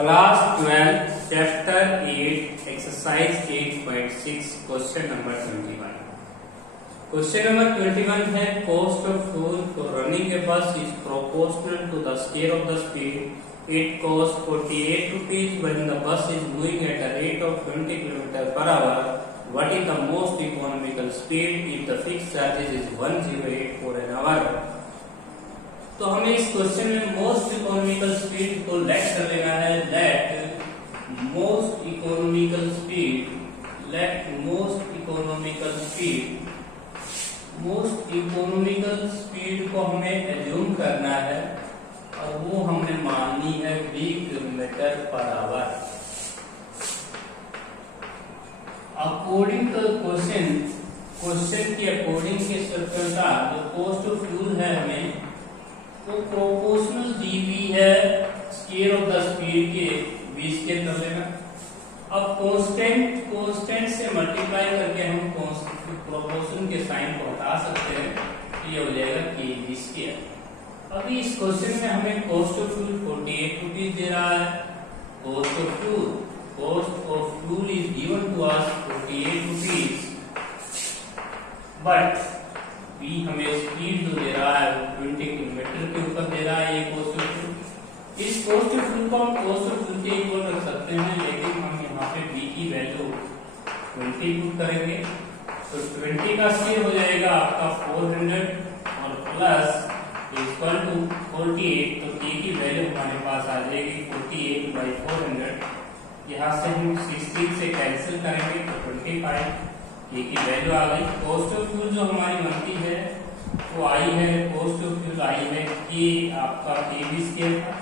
Class 12 chapter 8 exercise 8.6 question number 21। Question number 21 है cost of fuel for running a bus is proportional to the square of the speed it cost 48 rupees when the bus is moving at a rate of 20 km/h. What is the most economical speed if the fixed charges is 108 for an hour? तो हमें इस question में most economical speed को late कर लेना है। Late most economical speed को हमें एज्यूम करना है और वो हमने माननी है 20 km/h। अकॉर्डिंग टू क्वेश्चन की अकॉर्डिंग के सर्कल जो कॉस्ट ऑफ फ्यूल है हमें तो प्रोपोर्शनल दी हुई है स्केयर ऑफ द स्पीड के 20 स्केयर कर लेना। अब कांस्टेंट से मल्टीप्लाई करके हम प्रोपोर्शन के साइन को हटा सकते हैं, ये हो जाएगा के स्केयर। अभी इस क्वेश्चन में हमें कॉस्ट ऑफ फ्यूल 48 रुपीज दे रहा है। Cost of fuel is given to us 48 rupees, but भी हमें स्पीड जो दे रहा है 20 किलोमीटर के ऊपर दे रहा है। ये कॉस्ट ऑफ फ्यूल, इस कॉस्ट ऑफ फ्यूल को हम कॉस्ट ऑफ फ्यूल के इक्वल रख सकते हैं, लेकिन हम यहाँ पे बी की वैल्यू 20 पुट करेंगे तो 20 का स्केयर हो जाएगा आपका 400 और प्लस इक्वल टू 48, तो बी की वैल्यू हमारे पास आ जाएगी 48/400। यहाँ से हम 16 से कैंसिल करेंगे तो 25 ये की वैल्यू आ गई। कॉस्ट ऑफ फ्यूल जो हमारी बनती है वो आई है, कॉस्ट ऑफ फ्यूल आई है कि आपका के बी स्केयर था।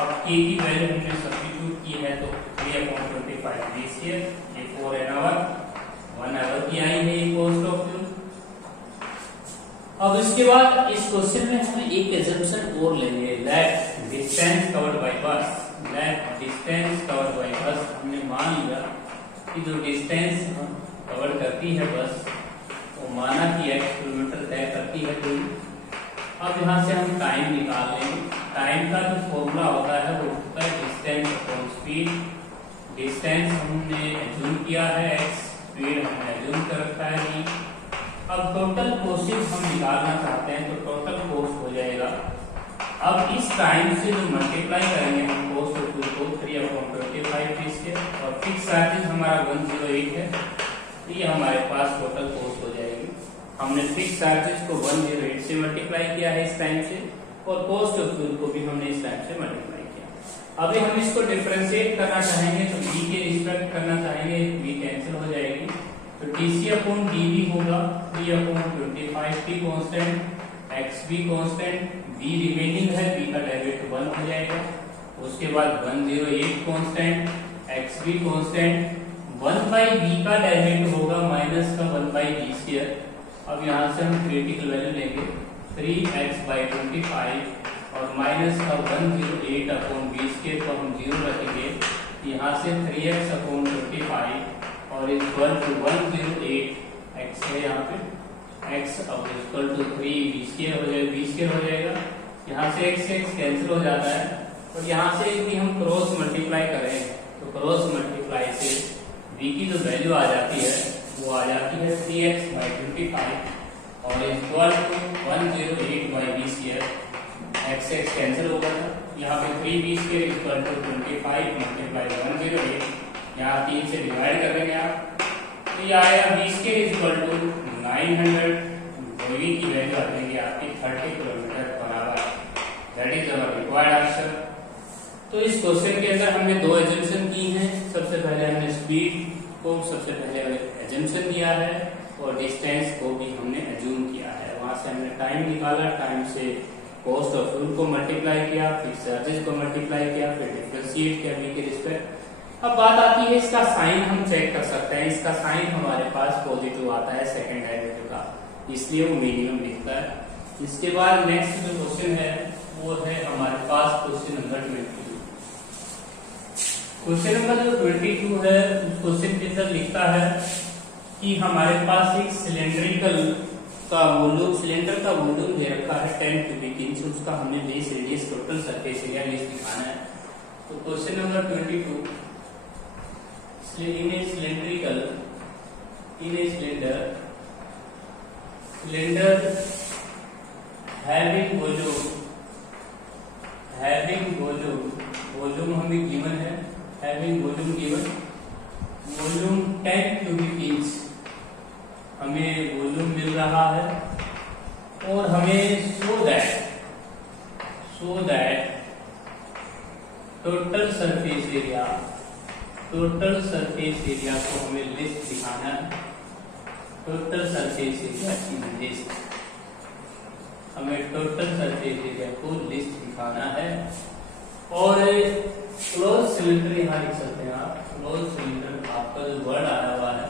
अब के की वैल्यू हमने सब्स्टिट्यूट की है तो 3/25 बी स्केयर, ये 4 एन आवर 1 आवर की आई है ये कॉस्ट ऑफ फ्यूल। अब इसके बाद इस क्वेश्चन में हम एक एजम्पशन और लेंगे, लेट डिस्टेंस कवर्ड बाय बस। लेट डिस्टेंस कवर्ड बाय बस हमने मान लिया कि जो डिस्टेंस कवर करती है बस वो माना कि 8 किलोमीटर तय करती है दूरी। अब यहाँ से हम टाइम निकाल लेंगे। टाइम का जो फॉर्मूला होता है वो होता है डिस्टेंस अपॉन स्पीड। डिस्टेंस हमने एज्यूम किया है x, स्पीड हमने एज्यूम कर रखा है नहीं। अब टोटल कॉस्ट हम निकालना चाहते हैं तो टोटल कॉस्ट हो जाएगा, अब इस टाइम से जो मल्टीप्लाई करेंगे हम कॉस्ट ऑफ फ्यूल को 3/25 इसके, और फिक्स चार्जेस हमारा 108 है, ये हमारे पास टोटल कॉस्ट हो जाएगी। हमने फिक्स चार्जेस को 108 से मल्टीप्लाई किया है इस टाइम से, और कॉस्ट ऑफ फ्यूल को भी हमने इस टाइम से मल्टीप्लाई किया। अभी हम इसको डिफरेंशिएट करना चाहेंगे तो बी के रिस्पेक्ट करना चाहेंगे, बी कैंसिल हो जाएगी तो टीसी अपॉन डीवी होगा 3/25 टी कांस्टेंट, एक्स भी कांस्टेंट, बी रिमेनिंग है, बी का डेरिवेटिव 1 हो जाएगा। उसके बाद 108 कांस्टेंट, एक्स भी कांस्टेंट, 1/b का डेरिवेटिव होगा माइनस का 1/b स्क्वायर। अब यहाँ से हम क्रिटिकल वैल्यू लेंगे 3x/25 और माइनस का 108/b स्क्वायर को हम 0 रखेंगे। यहाँ से 3x/25 और इक्वल टू 108 x है यहाँ पे x, अब इक्वल टू 3b स्क्वायर हो जाएगा, b स्क्वायर हो जाएगा। यहाँ से x कैंसिल हो जाता है और यहाँ से यदि हम क्रॉस मल्टीप्लाई करें तो क्रॉस मल्टीप्लाई से b की जो वैल्यू आ जाती है वो आ जाती है 3x/25 और equal to 108/b square. x cancel हो गया, यहाँ पे 3b square equal to 25 multiply 108, यहाँ 3 से डिवाइड कर देंगे आप तो ये आएगा b square equal to 900। v की वैल्यू आ जाएगी आपकी 30 km/h। That is our required answer. तो इस क्वेश्चन के अंदर हमने दो एजम्पशन की हैं। सबसे पहले हमने स्पीड को सबसे पहले एजम्पशन दिया है और डिस्टेंस को भी हमने एज्यूम किया है। वहां से हमने टाइम निकाला, टाइम से कॉस्ट ऑफ फ्यूल को मल्टीप्लाई किया, फिर चार्जेस को मल्टीप्लाई किया, फिर डिफरेंशिएट किया बी के रिस्पेक्ट। अब बात आती है इसका साइन हम चेक कर सकते हैं। इसका साइन हमारे पास पॉजिटिव आता है सेकंड डेरिवेटिव का, इसलिए वो मिनिमम दिखता है। इसके बाद नेक्स्ट जो क्वेश्चन है वो है हमारे पास क्वेश्चन नंबर 22। क्वेश्चन नंबर जो 22 है उस क्वेश्चन के अंदर लिखता है कि हमारे पास एक सिलेंड्रिकल का वॉल्यूम, सिलेंडर का वॉल्यूम दे रखा है 10 क्यूबिक इंच, उसका हमने base radius total surface area list दिखाना है। तो question number 22, in a cylindrical, in a cylinder having volume हमें गिवन है, having volume given, volume 10 cubic inch हमें वॉल्यूम मिल रहा है, और हमें so that total surface area को हमें लिस्ट दिखाना है। टोटल सरफेस एरिया की लिस्ट, हमें टोटल सरफेस एरिया को लिस्ट दिखाना है। और क्लोज सिलेंडर यहाँ लिख सकते हैं आप, क्लोज सिलेंडर आपका जो वर्ड आया हुआ है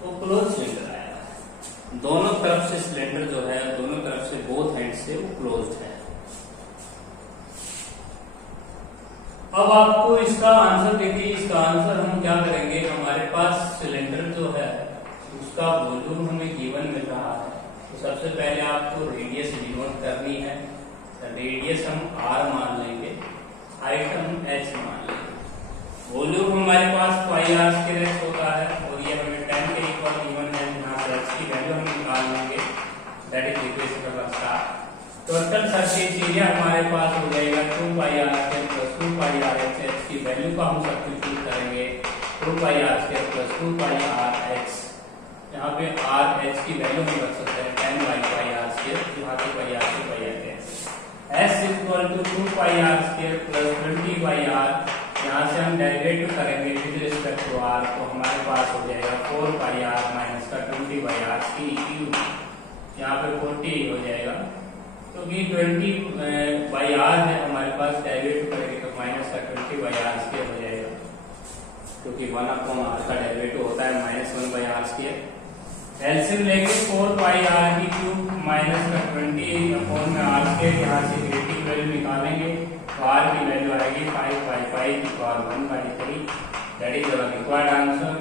वो क्लोज सिलेंडर आया है। दोनों तरफ से सिलेंडर जो है, दोनों तरफ से बोथ हैंड से वो क्लोज्ड है। अब आपको इसका आंसर देखिए, इसका आंसर हम क्या करेंगे, हमारे पास सिलेंडर जो है उसका वॉल्यूम हमें गिवन मिल रहा है, तो सबसे पहले आपको रेडियस डिनोट करनी है। रेडियस हम r मान लेंगे, हाइट हम h मान लेंगे। वॉल्यूम हमारे पास पाई r स्क्वायर होता है, और ये हमें 10 के इक्वल गिवन है, यहाँ से h की वैल्यू हम निकाल लेंगे, that is equation number 7। Total surface area हमारे पास हो जाएगा 2 pi r square plus 2 pi r h, h की वैल्यू को हम सब्स्टिट्यूट करेंगे 2 pi r square plus 2 pi r h। यहाँ पे r h की वैल्यू हम रख सकते हैं 10 बाई पाई r स्क्वायर, यहाँ पे पाई r से पाई r है। s equal to 2 pi r square plus 20 by r, यहाँ से हम डेरिवेटिव करेंगे विद रिस्पेक्ट टू r, तो हमारे पास हो जाएगा 4 पाई r माइनस का 20 बाई r की क्यूब, यहाँ पे 40 हो जाएगा, क्योंकि 20 बाई r है हमारे पास, डेरिवेटिव करेंगे तो माइनस का 20 बाई r स्क्वायर हो जाएगा, क्योंकि 1 अपॉन r का डेरिवेटिव होता है -1 बाई r स्क्वायर। एलसीएम लेंगे 4 पाई r की क्यूब माइनस का 20 अपॉन में r स्क्वायर, यहाँ से नेगेटिव वैल्यू निकालेंगे तो r की वैल्यू आएगी 5 बाई 5 की power 1/3, that is our required answer.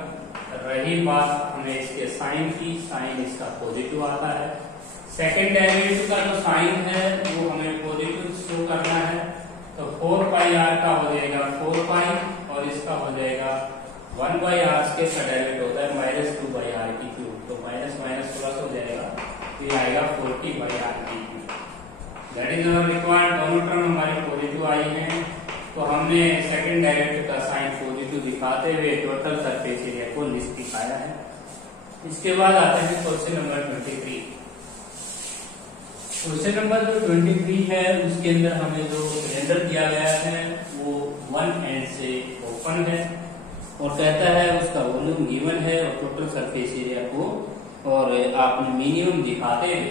रही बात हमें इसके साइन की, साइन इसका पॉजिटिव आता है। सेकेंड डेरिवेटिव का जो साइन है वो हमें पॉजिटिव शो करना है, तो 4 पाई r का हो जाएगा 4 पाई, और इसका हो जाएगा 1 बाई r स्क्वायर का डेरिवेटिव होता है -2 बाई r की क्यूब, तो माइनस माइनस प्लस हो जाएगा, ये आएगा 40 बाई r की cube, that is our required. दोनों टर्म हमारे पॉजिटिव आई हैं, तो हमने सेकेंड डेरिवेटिव का साइन पॉजिटिव दिखाते हुए टोटल सरफेस एरिया को लिस्ट दिखाया है। इसके बाद आते हैं क्वेश्चन नंबर 23। क्वेश्चन नंबर जो 23 है उसके अंदर हमें जो सिलेंडर दिया गया है वो 1 एंड से ओपन है, और कहता है उसका वॉल्यूम गिवन है और टोटल सरफेस एरिया को, और आपने मिनिमम दिखाते हुए,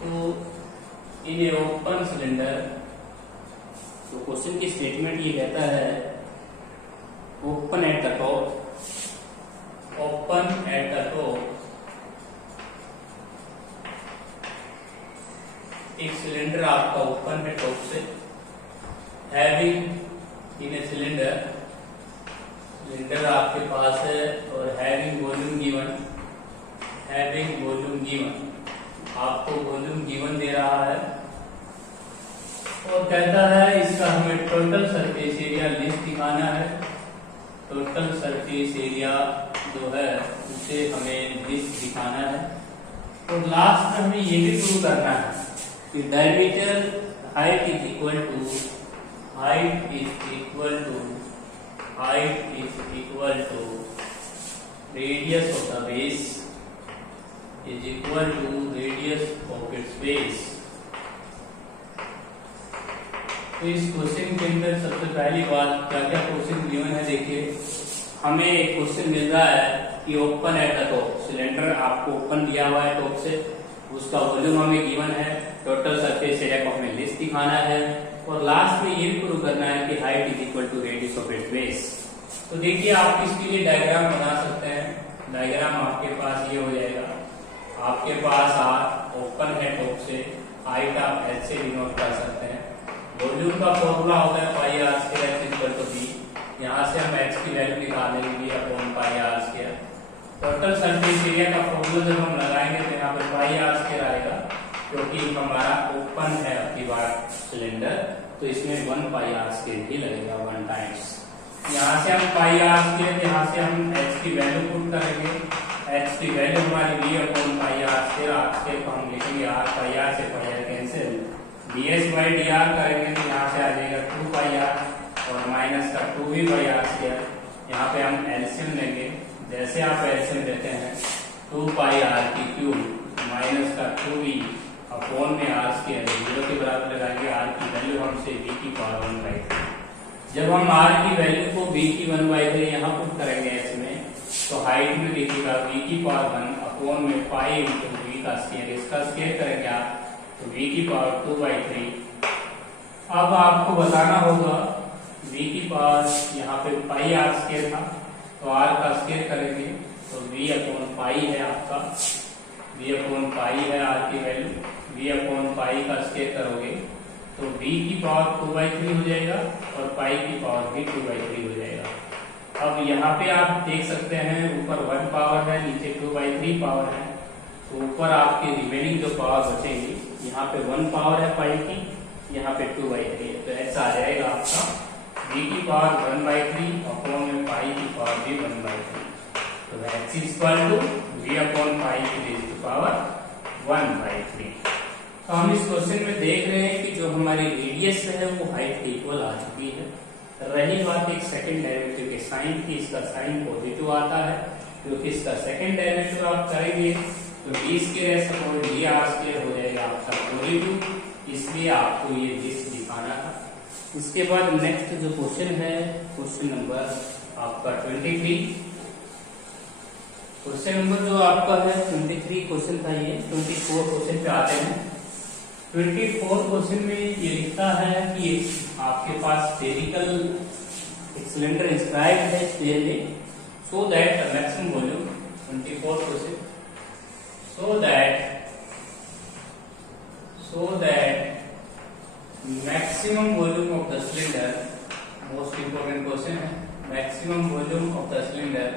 तो इन ए ओपन सिलेंडर, तो क्वेश्चन की स्टेटमेंट ये कहता है open at the top, open at the top, एक सिलेंडर आपका ओपन है टॉप से, having in a cylinder, cylinder आपके पास है, और having volume given, having volume given, आपको वॉल्यूम गिवन दे रहा है, और कहता है इसका हमें टोटल सरफेस एरिया लिस्ट दिखाना है। टोटल सरफेस एरिया जो है उसे हमें लिस्ट दिखाना है, और लास्ट में हमें ये भी प्रूव करना है कि diameter height is equal to radius of the base is equal to radius of its base. तो इस क्वेश्चन के अंदर सबसे पहली बात क्या क्या क्वेश्चन गिवन है, देखिए हमें एक क्वेश्चन मिल रहा है कि open at the top, cylinder आपको ओपन दिया हुआ है टॉप से, उसका वॉल्यूम हमें गिवन है, टोटल सरफेस एरिया को हमें लिस्ट दिखाना है, और लास्ट में ये भी प्रूव करना है कि height is equal to radius of its base. तो देखिए आप इसके लिए डायग्राम बना सकते हैं। डायग्राम आपके पास ये हो जाएगा, आपके पास ओपन है टॉप से, हाइट आप h से डिनोट कर सकते हैं। वॉल्यूम का फॉर्मूला होता है pi r square h equal to b, यहाँ से हम h की वैल्यू निकालेंगे b upon pi r square. Total surface area का फॉर्मूला जब हम लगाएंगे तो यहाँ पे पाई r स्क्वायर आएगा, क्योंकि हमारा ओपन है दीवार सिलेंडर, तो इसमें 1 पाई आर स्क्वायर ही लगेगा 1 टाइम्स। यहाँ से हम पाई आर स्क्वायर, यहाँ से हम एच की वैल्यू पुट करेंगे। एच की वैल्यू हमारी v upon pi r square, r square को हम लिखेंगे आर, पाई आर से pi r cancel, d h by d r करेंगे तो यहाँ से आ जाएगा 2 पाई आर और माइनस का 2v बाई आर स्क्वायर। यहाँ पे हम एलसीएम लेंगे, जैसे आप एलसीएम लेते हैं 2 पाई आर की क्यूब माइनस का 2v अपॉन में आर स्क्वायर 0 के बराबर लगाएंगे। आर की वैल्यू हमसे v की पावर 1/3। जब हम आर की वैल्यू को v की 1/3 यहाँ पुट करेंगे एच में, तो हाइट में देखिएगा v की पावर 1 अपॉन में पाई इंटू v का स्क्वायर, इसका स्क्वायर करेंगे आप तो v की पावर 2/3। अब आपको बताना होगा v की पावर यहाँ पे पाई आर स्क्वायर था, तो r का स्क्वायर करेंगे तो v अपॉन पाई है आपका, v अपॉन पाई है r की वैल्यू, v अपॉन पाई का स्क्वायर करोगे तो v की पावर 2/3 हो जाएगा और पाई की पावर भी 2/3 हो जाएगा। अब यहाँ पे आप देख सकते हैं ऊपर 1 पावर है, नीचे 2/3 पावर है, तो ऊपर आपकी रिमेनिंग जो पावर बचेगी, यहाँ पे 1 पावर है पाई की, यहाँ पे 2/3 है, तो ऐसा आ जाएगा आपका v की पावर 1/3 अपॉन में पाई की पावर भी 1/3। तो x equal to v upon pi की रेज़ टू पावर 1/3। तो हम इस क्वेश्चन में देख रहे हैं कि जो हमारी रेडियस है वो हाइट के इक्वल आ चुकी है। रही बात एक सेकंड डेरिवेटिव के साइन की, इसका साइन पॉजिटिव आता है क्योंकि इसका सेकंड डेरिवेटिव आप करेंगे तो d square upon d r square हो जाएगा आपका पॉजिटिव, इसलिए आपको ये दिस दिखाना था। इसके बाद नेक्स्ट जो क्वेश्चन है, क्वेश्चन नंबर आपका 23। क्वेश्चन नंबर जो आपका है 23 क्वेश्चन था, ये 24 क्वेश्चन पे आते हैं। 24 क्वेश्चन में ये लिखता है कि आपके पास स्फेरिकल सिलेंडर इंस्क्राइब्ड है स्क्वायर में, so that maximum volume 24 question, so that maximum volume of the cylinder, most important question है, maximum volume of the cylinder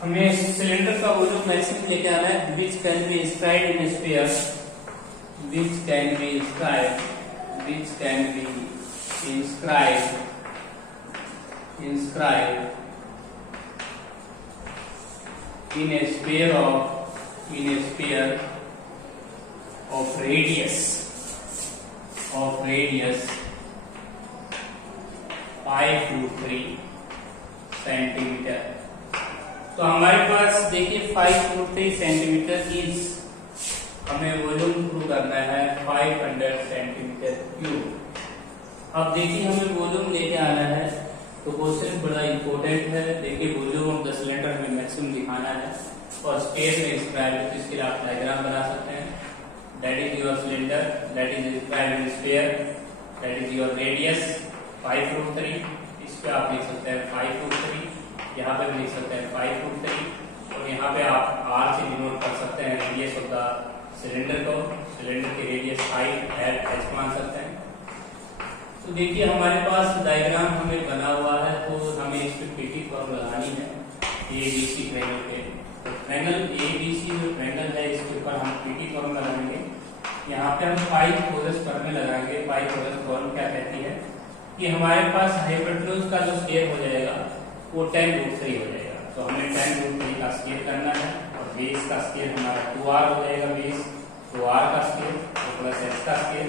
हमें सिलेंडर का वॉल्यूम मैक्सिमम लेके आना है, which can be inscribed in a sphere, which can be inscribed in a sphere of radius 5 to 3 centimetre. तो हमारे पास देखिए 5 to 3 centimetre is हमें वॉल्यूम प्रूव करना है 500 सेंटीमीटर क्यूब। अब देखिए हमें वॉल्यूम लेके आना है, तो क्वेश्चन बड़ा इंपॉर्टेंट है। देखिए वॉल्यूम ऑफ द सिलेंडर हमें मैक्सिमम दिखाना है और स्पेस में इंस्क्राइब है, तो इसके लिए आप डायग्राम बना सकते हैं। That is your cylinder, that is inscribed in sphere, that is your radius 5√3, इस पे आप लिख सकते हैं 5√3, यहाँ पे भी लिख सकते हैं 5√3 और यहाँ पे आप r से डिनोट कर सकते हैं रेडियस ऑफ द सिलेंडर को, सिलेंडर की रेडियस 5 h मान सकते हैं। तो देखिए हमारे पास डायग्राम हमें बना हुआ है, तो हमें इस पे पीटी फॉर्म लगानी है ABC ट्रायंगल पे। तो ट्रायंगल ABC जो ट्रायंगल है इसके ऊपर हम पीटी फॉर्म लगाएंगे। यहाँ पे हम पाइथागोरस फॉर्मूला लगाएंगे। पाइथागोरस फॉर्मूला क्या कहती है कि हमारे पास हाइपोटेन्यूज का जो स्क्वायर हो जाएगा वो tan√3 हो जाएगा। तो हमें tan√3 का स्क्वायर करना है और बेस का स्क्वायर हमारा 2r हो जाएगा, बेस 2r का स्क्वायर प्लस h का स्क्वायर।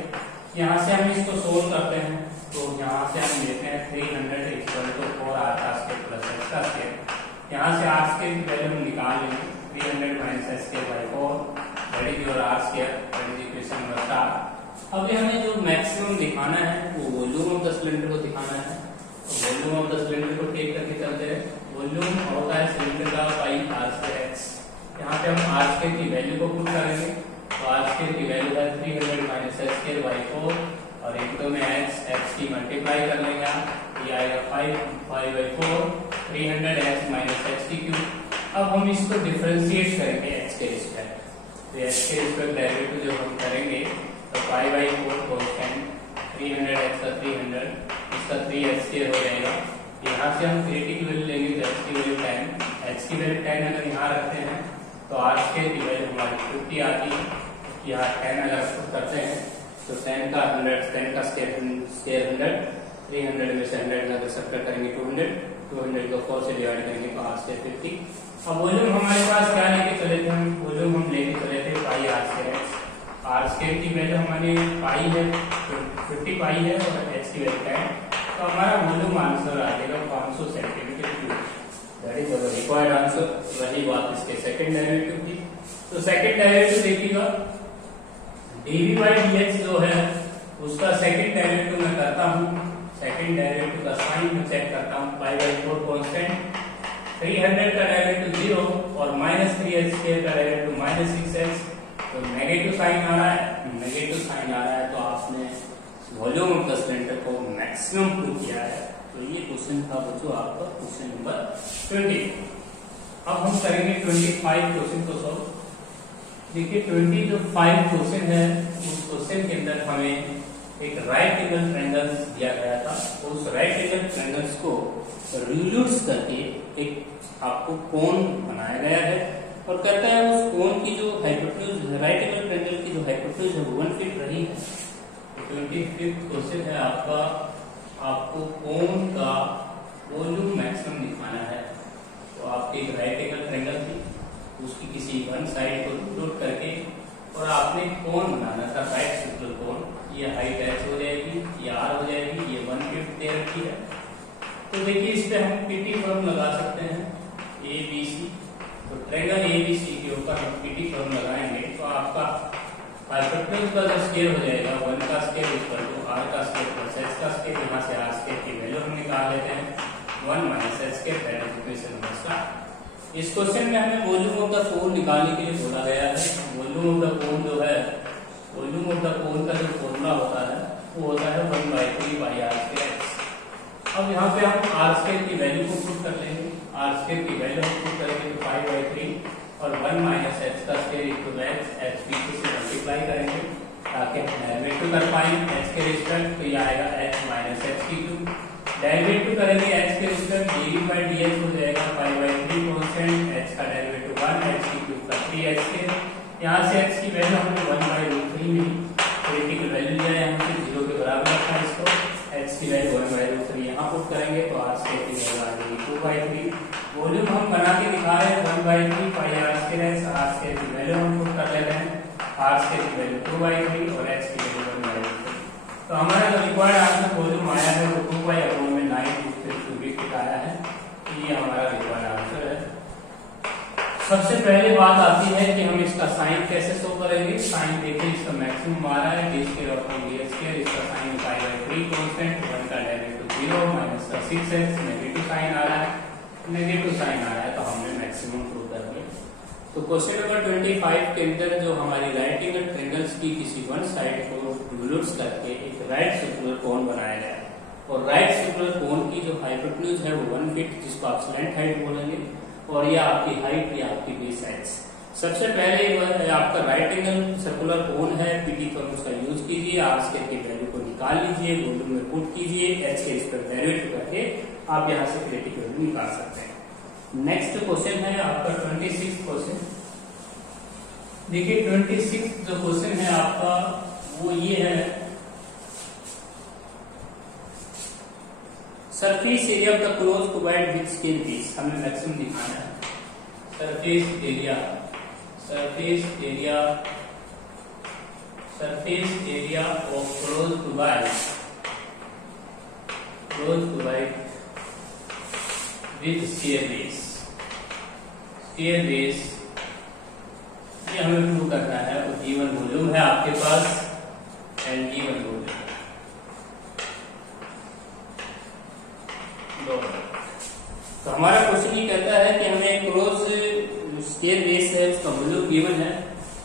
यहाँ से हम इसको सोल्व करते हैं, तो यहाँ से हम लेते हैं 300 इक्वल टू 4r का स्क्वायर प्लस h का स्क्वायर। यहाँ से r स्क्वायर की वैल्यू हम निकाल लेंगे, 300 minus h square by 4, that is your r square, that is equation number 4। अब हमें जो मैक्सिमम दिखाना है वो वॉल्यूम ऑफ द सिलेंडर को दिखाना है। तो वॉल्यूम ऑफ द सिलेंडर को टेक करके चलते हैं। वॉल्यूम होता है सिलेंडर का पाई r स्क्वायर x। यहाँ पे हम r स्क्वायर की वैल्यू को पुट करेंगे, तो r स्क्वायर की वैल्यू है 300 माइनस h स्क्वायर बाय 4 और इनटू में x की मल्टीप्लाई कर लेंगे आप, ये आएगा 5/4 300h माइनस h की क्यूब। अब हम इसको डिफरेंशिएट करेंगे h के रिस्पेक्ट, तो h के रिस्पेक्ट डेरिवेटिव जब हम करेंगे तो 5/4 कांस्टेंट, 300h का 300, इसका 3h स्क्वायर हो जाएगा। यहाँ से हम 3t की वैल्यू लेंगे तो h की वैल्यू 10, h की वैल्यू 10 अगर यहाँ रखते हैं तो r स्क्वायर की वैल्यू हमारी 50 आती है। यहाँ 10 अगर पुट करते हैं तो 10 का 100, 10 का स्क्वायर 100, 300 में से 100 अगर सब्ट्रैक्ट करेंगे 200, 200 को 4 से डिवाइड करेंगे तो r स्क्वायर 50। अब वॉल्यूम हमारे पास क्या लेके चले थे, हम वॉल्यूम हम लेके चले थे पाई r square x। r square की वैल्यू हमारी पाई है 50 पाई है और h की वैल्यू 10, तो हमारा वॉल्यूम आंसर आ जाएगा 500 centimetre cube. That is our required answer. रही बात इसके सेकंड डेरिवेटिव की, तो सेकंड डेरिवेटिव देखिएगा dv बाई dx जो है उसका सेकंड डेरिवेटिव मैं करता हूँ। सेकंड डेरिवेटिव का साइन मैं चेक करता हूँ। पाई बाई 4 कांस्टेंट, 300 का डेरिवेटिव 0 और -3h स्क्वायर का डेरिवेटिव -6h, तो नेगेटिव साइन आ रहा है। नेगेटिव साइन आ रहा है तो आपने वॉल्यूम ऑफ द सिलेंडर को मैक्सिमम प्रूव किया है। तो ये क्वेश्चन था बच्चों आपका क्वेश्चन नंबर 20। अब हम करेंगे 25 क्वेश्चन को सॉल्व। देखिए 25 क्वेश्चन है, उस क्वेश्चन के अंदर हमें एक राइट एंगल ट्रायंगल दिया गया था। उस राइट एंगल ट्रायंगल्स को रिड्यूस करके एक आपको कोण बनाया गया है और कहता है उस कोण की जो हाइपोटेन्यूज, राइट एंगल ट्रायंगल की जो हाइपोटेन्यूज है वो 1 फीट रही है। 25th क्वेश्चन है आपका, आपको कोण का वॉल्यूम मैक्सिमम दिखाना है। तो आपकी एक राइट एंगल ट्रायंगल थी, उसकी किसी वन साइड को इंक्लूड करके और आपने कोण बनाना था, राइट सर्कुलर कोण। ये हाइट h हो जाएगी, ये r हो जाएगी, ये 1 फीट दे रखी है। तो देखिए इस पे हम पीटी फॉर्म लगा सकते हैं ABC। तो ट्रायंगल ABC के ऊपर हम पीटी फॉर्म लगाएंगे तो आपका हाइपोटेन्यूज का जो स्क्वायर हो जाएगा 1 का स्क्वायर इक्वल टू r का स्क्वायर प्लस h का स्क्वायर। यहाँ से r स्क्वायर की वैल्यू हम निकाल लेते हैं 1 minus h square, that is equation number 7। इस क्वेश्चन में हमें वॉल्यूम ऑफ द कोन निकालने के लिए बोला गया है। वॉल्यूम ऑफ द कोन जो है, वॉल्यूम ऑफ द कोन का जो फॉर्मूला होता है वो होता है 1/3 बाई r स्क्वायर x। अब यहाँ पे हम r स्क्वायर की वैल्यू को पुट कर लेंगे। r स्क्वायर की वैल्यू हम पुट करेंगे तो 5/3 और 1 माइनस h का स्क्वायर इक्वल टू h पीछे से मल्टीप्लाई करेंगे ताकि हम डेरिवेटिव कर पाए h के रिस्पेक्ट। तो ये आएगा h माइनस h की क्यूब। डेरिवेटिव करेंगे h के रिस्पेक्ट, dv बाई dx हो जाएगा 5/3 कांस्टेंट, h का डेरिवेटिव 1, h की क्यूब का 3h स्क्वायर। यहाँ से h की वैल्यू हमने 1/√3 मिली, क्रिटिकल वैल्यू लिया है हमने 0 के बराबर रखा है इसको। h की वैल्यू 1/√3 यहाँ पुट करेंगे तो r स्क्वायर की वैल्यू आ जाएगी 2/3। वॉल्यूम हम बना के दिखा रहे हैं 1/3 पाई r square x। r square की वैल्यू हम पुट कर लेते हैं, r स्क्वायर की वैल्यू 2/3 और h की वैल्यू 1/3। तो हमारा जो रिक्वायर्ड आंसर वॉल्यूम आया है वो 2/9 आया है। ये हमारा रिक्वायर्ड आंसर है। सबसे पहले बात आती है कि हम इसका साइन कैसे शो करेंगे। साइन देखिए इसका मैक्सिमम आ रहा है d square upon d square, इसका साइन 5/3 कांस्टेंट, 1 का डेरिवेटिव 0 माइनस का 6x, नेगेटिव साइन आ रहा है, नेगेटिव साइन आ रहा है तो हमने मैक्सिमम प्रूव कर लिया। तो क्वेश्चन नंबर 25 के अंदर जो हमारी राइट एंगल ट्रायंगल्स की किसी वन साइड को रिवोल्यूट करके एक राइट सर्कुलर कोन बनाया गया है और राइट सर्कुलर कोन की जो हाइपोटेन्यूज है वो 1 फीट, जिसको आप स्लैंट हाइट बोलेंगे, और यह आपकी हाइट या आपकी बेस हाइट। सबसे पहले आपका राइट एंगल सर्कुलर कोन है, पीटी फॉर्म उसका यूज कीजिए, r स्क्वायर की वैल्यू को निकाल लीजिए, वॉल्यूम में पुट कीजिए, h के रिस्पेक्ट डेरिवेटिव करके आप यहाँ से क्रिटिकल वैल्यू निकाल सकते हैं। नेक्स्ट क्वेश्चन है आपका 26 क्वेश्चन। देखिए 26 जो क्वेश्चन है आपका वो ये है, surface area of the close provide with scale base. हमें मैक्सिमम दिखाना है surface area, surface area of close provide with scale base. Scale base ये हमें प्रूव करना है। तो G1 वॉल्यूम है आपके पास एंड G1 वॉल्यूम। तो हमारा क्वेश्चन ये कहता है कि हमें क्लोज स्केल बेस है, उसका वॉल्यूम गिवन है।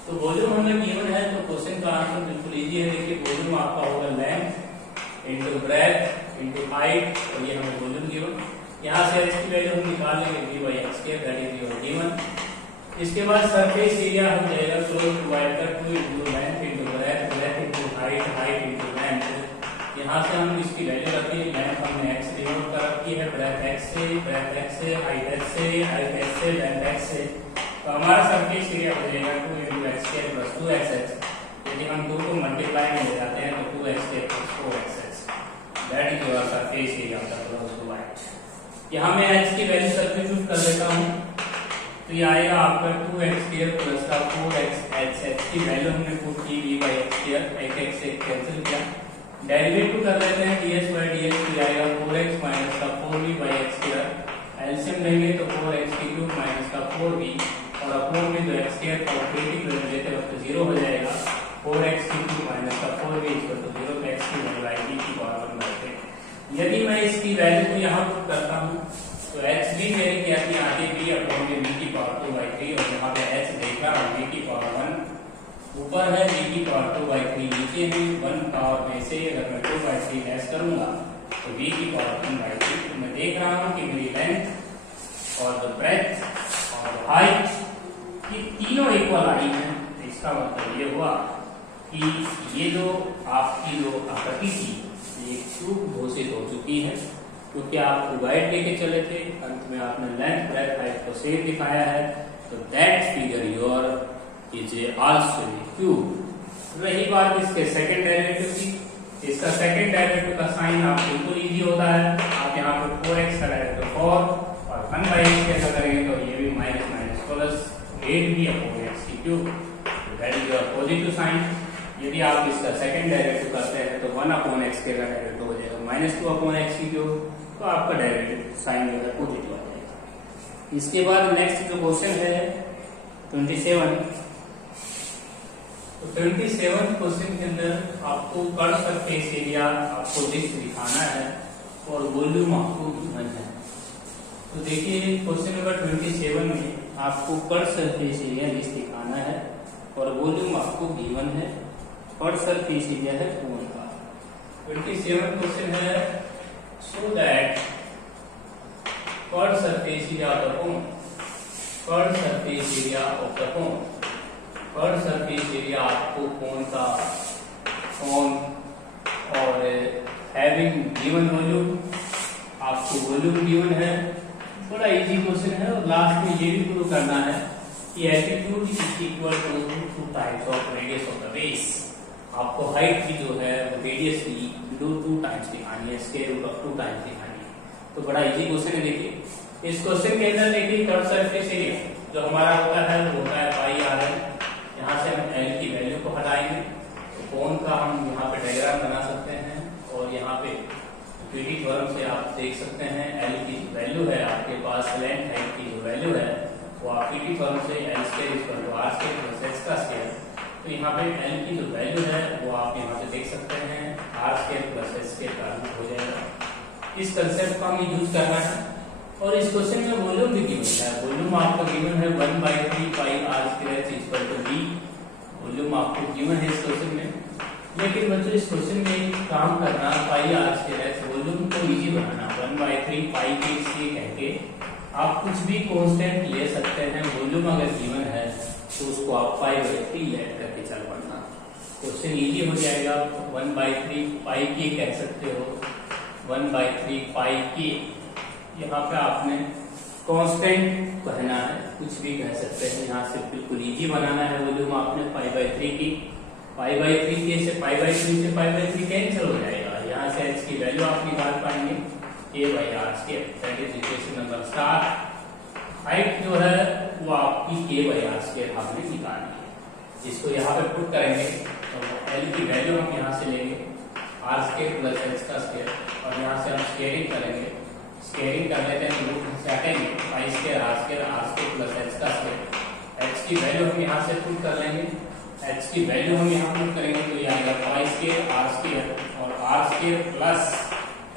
तो वॉल्यूम हमें गिवन है तो क्वेश्चन का आंसर बिल्कुल इजी है। देखिए वॉल्यूम आपका होगा length into breath into height और ये हमें वॉल्यूम गिवन। यहाँ से h की वैल्यू हम निकाल लेंगे v/x square, that is your given. इसके बाद सरफेस एरिया हो जाएगा क्लोज प्रोवाइड का 2 into length into breadth, breadth into height, height into length. यहाँ से हम इसकी वैल्यू रखिए, लेंथ हमने x रिमूव कर रखी है, ब्रेथ x से से, हाइट h से, लेंथ x से, तो हमारा सरफेस एरिया हो जाएगा 2 × x² + 2xh। यदि हम 2 को मल्टीप्लाई में ले जाते हैं तो 2x² + 4xh, that is your surface area of the closed wide. यहाँ मैं h की वैल्यू सब्स्टिट्यूट कर देता हूँ, तो ये आएगा आपका 2x² + 4xh। h की वैल्यू हमने पुट की v/x², एक x से कैंसिल किया, डेरिवेटिव कर लेते हैं ds/dx, तो आएगा 4x - 4v/x², एलसीएम लेंगे तो 4x³ - 4v, और अपॉन में जो x² क्वाड्रेटिक वैल्यू लेते वक्त 0 हो जाएगा, 4x³ - 4v = 0, तो x की वैल्यू आएगी e⁻⁻⁴। यदि मैं इसकी वैल्यू को यहाँ पुट करता हूँ तो h भी मेरी क्या थी, आगे v अपॉन में v⁻²/3, और यहाँ पे h देखा v⁻1 ऊपर है, v⁻²/3 नीचे है, 1 पावर में से अगर मैं 2/3 लेस करूंगा तो v⁻1/3। तो मैं देख रहा हूँ कि मेरी लेंथ और द ब्रेड्थ और हाइट ये तीनों इक्वल आई हैं। तो इसका मतलब ये हुआ कि ये जो आपकी जो आकृति थी ये क्यूब घोषित हो चुकी है, क्योंकि आपको गाइड लेके चले थे, अंत में आपने लेंथ ब्रेड्थ हाइट को सेम दिखाया है, तो that figure your is also cube. रही बात इसके सेकंड डेरिवेटिव की, इसका सेकंड डेरिवेटिव का साइन आप बिल्कुल इजी होता है, आप यहाँ पे 4x करेंगे तो 4 और 1/x कैसा करेंगे तो ये भी minus plus 8v/x³, that is your positive sign. यदि आप इसका सेकंड डेरिवेटिव करते हैं तो 1/x का डेरिवेटिव हो जाएगा -2/x³, तो आपका डेरिवेटिव साइन जो है पॉजिटिव आ जाएगा। इसके बाद नेक्स्ट जो क्वेश्चन है 27, तो 27 क्वेश्चन के अंदर आपको कर्व सरफेस एरिया आपको दिखाना है और वॉल्यूम आपको गिवन है। तो देखिए क्वेश्चन नंबर 27 में आपको कर्व सरफेस एरिया दिखाना है और वॉल्यूम आपको गिवन है, कर्व सरफेस एरिया है कोन का। 27 क्वेश्चन है, so that curve surface area of the cone, curve surface area of the cone, curve surface area आपको कोन का, कोन और हैविंग गिवन वॉल्यूम, आपको वॉल्यूम गिवन है। बड़ा इजी क्वेश्चन है, और लास्ट में ये भी प्रूव करना है कि altitude is equal to 2 times of radius of the base. आपको हाइट की जो है रेडियस की 2 टाइम्स दिखानी है, स्क्वायर रूट ऑफ 2 टाइम्स दिखानी है। तो बड़ा इजी क्वेश्चन है। देखिए इस क्वेश्चन के अंदर देखिए कर्व सरफेस एरिया जो हमारा होता है वो होता है πr। यहाँ से हम l की वैल्यू को हटाएंगे तो कोन का हम यहाँ पे डायग्राम बना सकते हैं, और यहाँ पे पीटी थ्योरम से आप देख सकते हैं l की वैल्यू है आपके पास, लेंथ हाइट की जो वैल्यू है वो आप पीटी थ्योरम से l² = r² + h²। तो यहाँ पे l की जो वैल्यू है वो आप यहाँ से देख सकते हैं, r² + h² का रूट हो जाएगा। इस कंसेप्ट को हमें यूज करना है, और इस क्वेश्चन में वॉल्यूम भी गिवन है। वॉल्यूम आपको गिवन है 1/3 πr² v, वॉल्यूम आपको गिवन है इस क्वेश्चन में। लेकिन बच्चों इस क्वेश्चन में काम करना πr² वॉल्यूम को इजी बनाना, 1/3 π के इसलिए कहके आप कुछ भी कांस्टेंट ले सकते हैं। वॉल्यूम अगर गिवन है तो उसको आप π/3 लेट करके चल पड़ना, क्वेश्चन इजी हो जाएगा। 1/3 π के कह सकते हो, 1/3 π के यहाँ पे आपने कांस्टेंट कहना है, कुछ भी कह सकते हैं। यहाँ से बिल्कुल इजी बनाना है वॉल्यूम आपने π/3 की, π/3 के से π/3 कैंसिल हो जाएगा। यहाँ से h की वैल्यू आप निकाल पाएंगे k/r², that is equation number star. Height जो है वो आपकी k/r² आपने निकालनी है, जिसको यहाँ पे पुट करेंगे तो l की वैल्यू हम यहाँ से लेंगे r² + h², और यहाँ से हम स्क्वायरिंग करेंगे, स्क्वायरिंग कर लेते हैं तो रूट से हटेंगे, π² r² + h²। h की वैल्यू हम यहाँ से पुट कर लेंगे, h की वैल्यू हम यहाँ पुट करेंगे तो ये आएगा π² r² और r² +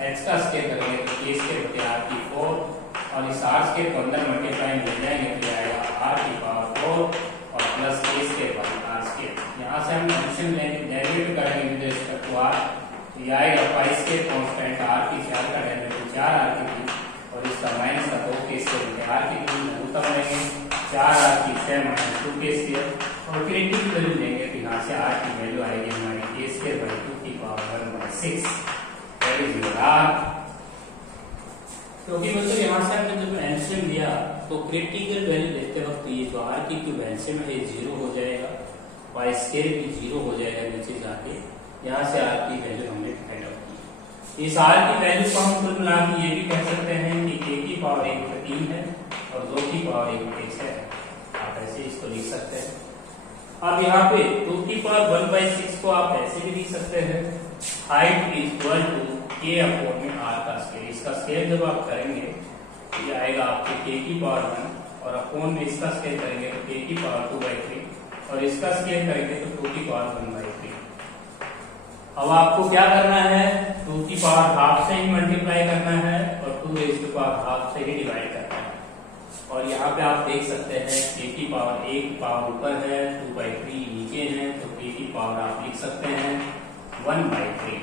h² करेंगे तो k²/r⁴, और इस r² को अंदर मल्टीप्लाई ले जाएंगे तो ये आएगा r⁴ और प्लस k²/r²। यहाँ से हम एडिशन डेरिवेटिव करेंगे विद रिस्पेक्ट टू r, तो ये आएगा π² कांस्टेंट r की 4 का डेरिवेटिव 4r³ और इसका माइनस का 2k²/r³ उत्तर लेंगे 4r³ 6 - 2k², और क्रिटिकल वैल्यू लेंगे तो यहाँ से r की वैल्यू आएगी हमारी k²/2 की power 1/6, that is your r। क्योंकि मतलब यहाँ से हमने जब एलसीएम लिया तो क्रिटिकल वैल्यू लेते वक्त ये जो आर की क्यूब एलसीएम है ये 0 हो जाएगा, वाई स्केयर भी 0 हो जाएगा नीचे जाके। यहाँ से आर की वैल्यू हमने फाइंड आउट की। इस आर की वैल्यू को हम कुल मिला के ये भी कह सकते हैं कि k की पावर 1 पे 3 है और 2 की पावर 1 पे 1 है। आप ऐसे इसको लिख सकते हैं। अब यहाँ पे 2 की पावर 1/6 को आप ऐसे भी लिख सकते हैं, height is equal to k upon में r का स्केयर। इसका स्केयर जब आप करेंगे ये आएगा आपके k की पावर 1 और अपॉन में इसका स्केयर करेंगे तो k की पावर 2/3 और इसका स्केयर करेंगे तो 2 की पावर 1/3। अब आपको क्या करना है, 2 की पावर हाफ से ही मल्टीप्लाई करना है और 2 रेज़ टू पावर हाफ से ही डिवाइड करना है। और यहाँ पे आप देख सकते हैं k की पावर 1 पावर ऊपर है, 2/3 नीचे है, तो k की पावर आप लिख सकते हैं 1/3।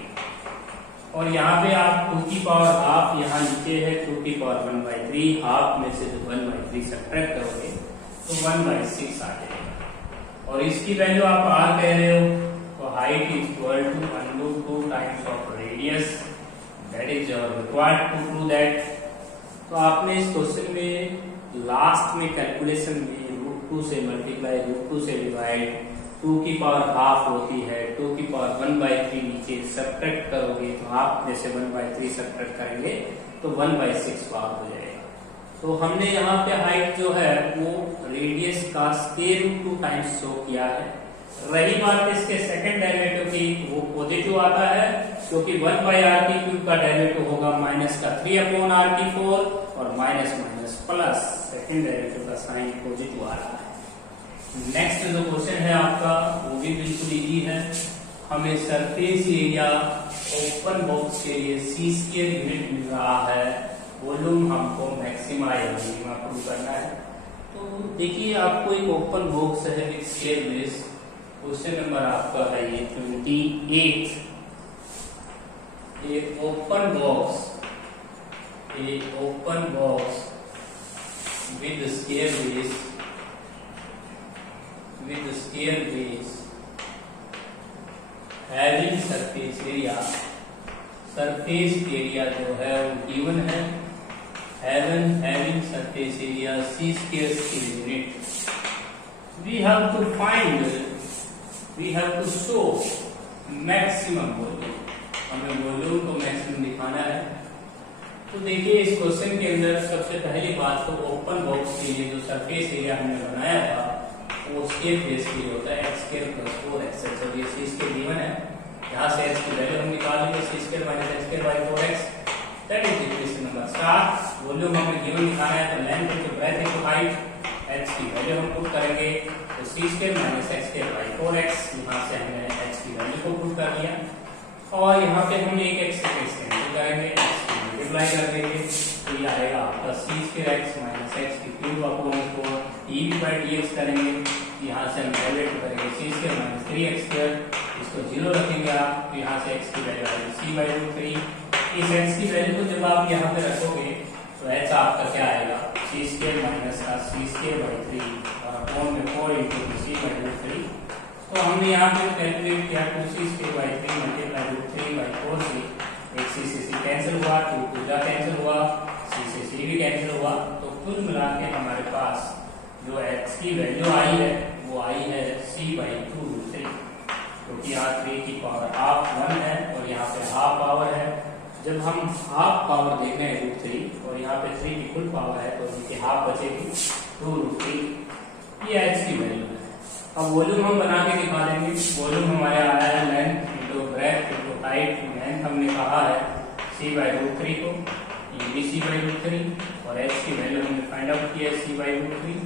और यहाँ पे आप 2 की पावर हाफ यहाँ नीचे है, 2 की पावर 1/3, हाफ में से जो 1/3 सब्ट्रैक्ट करोगे तो 1/6 आ जाएगा। और इसकी वैल्यू आप r कह रहे हो तो height is equal to √2 times of radius, that is required to prove that. तो आपने इस क्वेश्चन में लास्ट में कैलकुलेशन में √2 से मल्टीप्लाई, √2 से डिवाइड, 2 की पावर हाफ होती है, 2 की पावर 1/3 नीचे सब्ट्रैक्ट करोगे तो हाफ में से 1/3 सब्ट्रैक्ट करेंगे तो 1/6 बार हो जाएगा। तो हमने यहाँ पे हाइट जो है वो रेडियस का √2 टाइम्स शो किया है। रही बात इसके सेकंड डेरिवेटिव की, वो पॉजिटिव आता है क्योंकि 1/r³ का डेरिवेटिव होगा -3/r⁴ और minus minus plus, second derivative का साइन पॉजिटिव आ रहा है। नेक्स्ट जो क्वेश्चन है आपका वो भी बिल्कुल इजी है। हमें सरफेस एरिया ओपन बॉक्स के लिए c² यूनिट मिल रहा है, वॉल्यूम हमको मैक्सिमा या मिनिमा प्रूव करना है। तो देखिए आपको एक ओपन बॉक्स है with square base, question number आपका है ये 28। एक open box with square base having surface area जो है वो गिवन है, having surface area c² unit. We have to show maximum volume, हमें वॉल्यूम को मैक्सिमम दिखाना है। तो देखिए इस क्वेश्चन के अंदर सबसे पहली बात तो ओपन बॉक्स के लिए जो सरफेस एरिया हमने बनाया था वो स्केयर बेस के लिए होता है x² + 4x, और ये c² गिवन है। यहाँ से h की वैल्यू हम निकालेंगे c² - x²/4x, that is equation number 7। Volume हमें गिवन दिखाना है तो length into breadth into height, h की वैल्यू हम पुट करेंगे तो c² - x²/4x, यहाँ से हमने h की वैल्यू को पुट कर लिया। और यहाँ पे हम एक x से कैंसिल करेंगे, x की मल्टीप्लाई कर देंगे तो ये आएगा आपका c²x - x³ dV/dx करेंगे। यहाँ से हम डेरिवेटिव करेंगे c² - 3x², इसको 0 रखेंगे आप, तो यहाँ से x की वैल्यू आएगी c/√3। इस x की वैल्यू को जब आप यहाँ पे रखोगे तो h आपका क्या आएगा, c² - c²/3 और अपॉन में 4 × c/√3। तो हमने यहाँ पे कैलकुलेट किया 2c²/3 × √3/4 से, एक c से c कैंसिल हुआ, 2 2 कैंसिल हुआ, c से c भी कैंसिल हुआ। तो कुल मिला के हमारे पास जो x की वैल्यू आई है वो आई है c/2√3, क्योंकि यहाँ 3 की पावर हाफ 1 है और यहाँ पे हाफ पावर है। जब हम हाफ पावर देख रहे हैं √3 और यहाँ पे 3 की फुल पावर है तो इनकी हाफ बचेगी 2√3। ये h की वैल्यू है। अब वॉल्यूम हम बना के दिखा देंगे। वॉल्यूम हमारे आया है length into breadth into height. Length हमने कहा है c/√3 को, ये भी c/√3 और h की वैल्यू हमने फाइंड आउट किया है c/√3।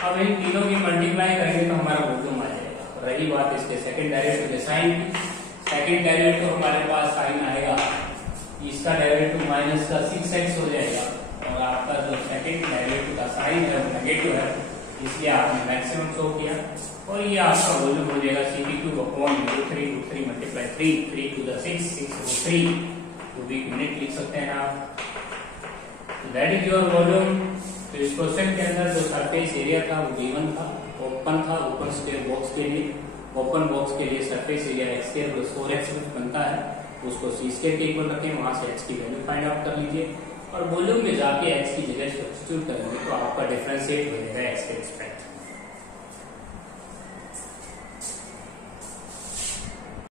अब इन तीनों की मल्टीप्लाई करेंगे तो हमारा वॉल्यूम आ जाएगा। रही बात इसके सेकंड डेरिवेटिव के साइन की, सेकंड डेरिवेटिव हमारे पास साइन आएगा, इसका डेरिवेटिव माइनस का 6x हो जाएगा और आपका जो सेकंड डेरिवेटिव का साइन है वो नेगेटिव है, इसलिए आपने मैक्सिमम शो किया। और ये आपका वॉल्यूम हो जाएगा c/3 multiply 3 to the 6 6/3 cubic unit लिख सकते हैं आप। That is your volume. तो इस क्वेश्चन के अंदर जो सरफेस एरिया था वो गिवन था, ओपन था, ओपन स्क्वायर बॉक्स के लिए। ओपन बॉक्स के लिए सरफेस एरिया x² + 4x बनता है, उसको c² के इक्वल रखें, वहां से h की वैल्यू फाइंड आउट कर लीजिए। और वॉल्यूम में जाके x की जगह सब्स्टिट्यूट करेंगे तो आपका डिफरेंशिएट हो जाएगा x के रिस्पेक्ट में।